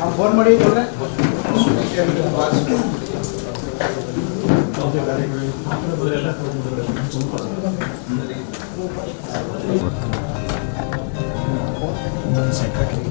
हम फ़ोन मड़ी बोल रहे सेक्रेटरी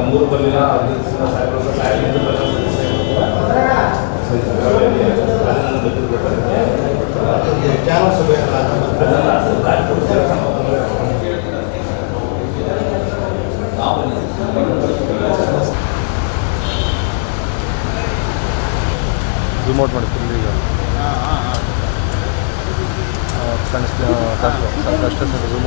ನಮ್ಮೂರು ಬರಲಿಲ್ಲ ಅಧ್ಯಕ್ಷ ಸಾಹೇಬರು ಸಾಹೇಬರು ವಿಚಾರಸಭೆ ಝೂಮ್ ಔಟ್ ಮಾಡಿ ಫುಲ್ ಈಗ. ಕಷ್ಟ ಝೂಮ್